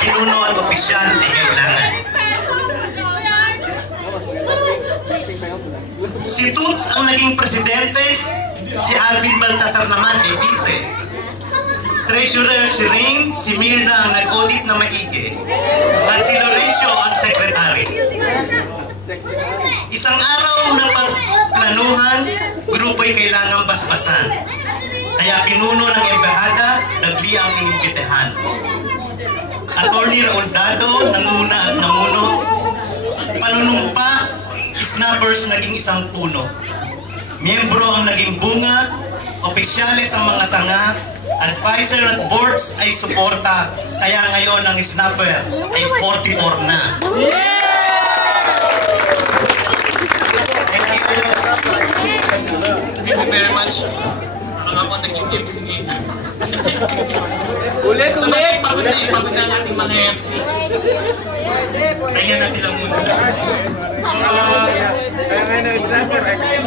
pinuno at opisyal ay kailangan. Si Toots ang naging presidente, si Alvin Baltasar naman ay vice. Treasurer si Rain, si Mirna ang nag-audit na maigi, at si Lorenzo ang secretary. Isang araw na pagplanuhan, grupo'y kailangang basbasan. Kaya pinuno ng embahada, nagli ang inimbitehan. Attorney Raul Dado, nanguna at namuno. Panunumpa, snappers naging isang puno. Miyembro ang naging bunga, opisyales ang mga sanga, advisor at boards ay suporta. Kaya ngayon ang snapper ay 44 na. Thank you very much. Mga ako naging MC. Ulit. Pagod na ang ating mga MC. Kaya na sila muna. Kaya ngayon na snapper,